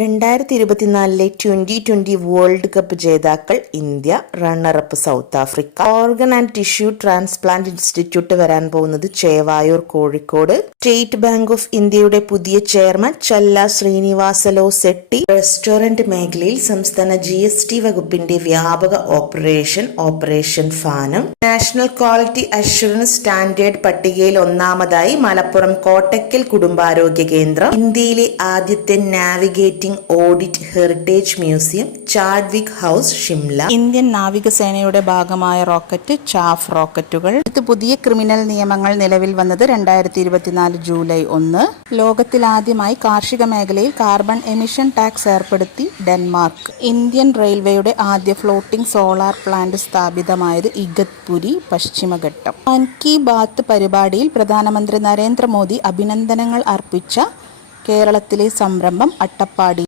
2024 2020 world cup ജേതാക്കൾ India, runner-up south Africa. Organ and tissue transplant institute വരാൻ പോകുന്നത് Chevayur, Kozhikode. State bank of ഇന്ത്യയുടെ പുതിയ ചെയർമാൻ ചല്ല ശ്രീനിവാസലോ സെട്ടി. റെസ്റ്റോറന്റ് മേഖലയിൽ സംസ്ഥാന GST വകുപ്പിന്റെ വ്യാപക ഓപ്പറേഷൻ ഫാനം. നാഷണൽ ക്വാളിറ്റി അഷ്വറൻസ് സ്റ്റാൻഡേർഡ് പട്ടികയിൽ ഒന്നാമതായി മലപ്പുറം കോട്ടക്കൽ കുടുംബാരോഗ്യ കേന്ദ്രം. ഇന്ത്യയിലെ ആദ്യത്തെ navigating audit heritage museum Chadwick house, Shimla. Indian നാവികസേനയുടെ ഭാഗമായ റോക്കറ്റ് ചാഫ് റോക്കറ്റുകൾ. പുതിയ ക്രിമിനൽ നിയമങ്ങൾ നിലവിൽ വന്നത് 2024 ജൂലൈ 1. ലോകത്തിലാദ്യമായി കാർഷിക മേഖലയിൽ കാർബൺ എമിഷൻ ടാക്സ് ഏർപ്പെടുത്തി ഡെൻമാർക്ക്. ഇന്ത്യൻ റെയിൽവേയുടെ ആദ്യ ഫ്ലോട്ടിംഗ് സോളാർ പ്ലാന്റ് സ്ഥാപിതമായത് ഇഗത്പുരി, പശ്ചിമഘട്ടം. മൻ കി ബാത്ത് പരിപാടിയിൽ പ്രധാനമന്ത്രി നരേന്ദ്രമോദി അഭിനന്ദനങ്ങൾ അർപ്പിച്ച കേരളത്തിലെ സംരംഭം അട്ടപ്പാടി.